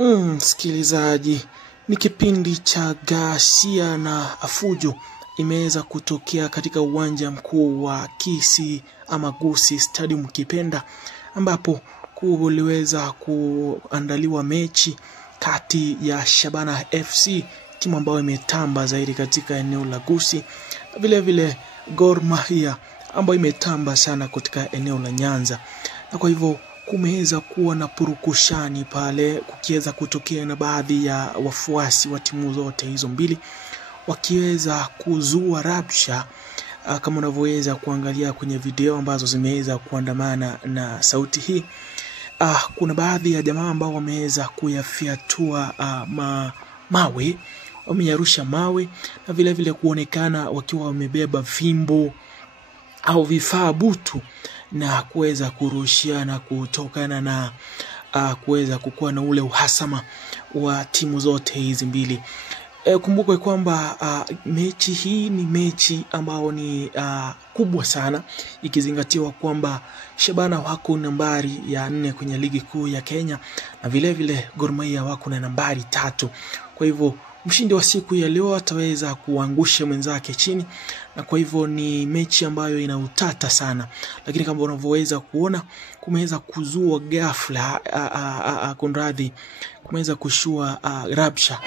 Msikilizaji, ni kipindi cha ghasia na fujo imeweza kutokea katika uwanja mkuu wa Kisii ama Gusii Stadium kipenda, ambapo kuliweza kuandaliwa mechi kati ya Shabana FC, timu ambayo imetamba zaidi katika eneo la Gusii, vile vile Gor Mahia ambayo imetamba sana katika eneo la Nyanza. Na kwa hivyo kumeweza kuwa na purukushani pale, kukiweza kutokea na baadhi ya wafuasi wa timu zote hizo mbili wakiweza kuzua rabsha, kama unavyoweza kuangalia kwenye video ambazo zimeweza kuandamana na sauti hii. Kuna baadhi ya jamaa ambao wameweza kuyafiatua mawe, wameyarusha mawe, na vile vile kuonekana wakiwa wamebeba fimbo au vifaa butu na kuweza kurushiana kutokana na kuweza kukua na ule uhasama wa timu zote hizi mbili. Kumbuka kwamba mechi hii ni mechi ambao ni kubwa sana, ikizingatiwa kwamba Shabana wako nambari ya 4 kwenye ligi kuu ya Kenya, na vile vile Gor Mahia wako na nambari 3. Kwa hivyo mshindi wa siku ya leo ataweza kuangusha mwenzake chini, na kwa hivyo ni mechi ambayo ina utata sana. Lakini kama unavyoweza kuona, kumeweza kuzua ghafla kunradhi, kumeweza kushua rabsha.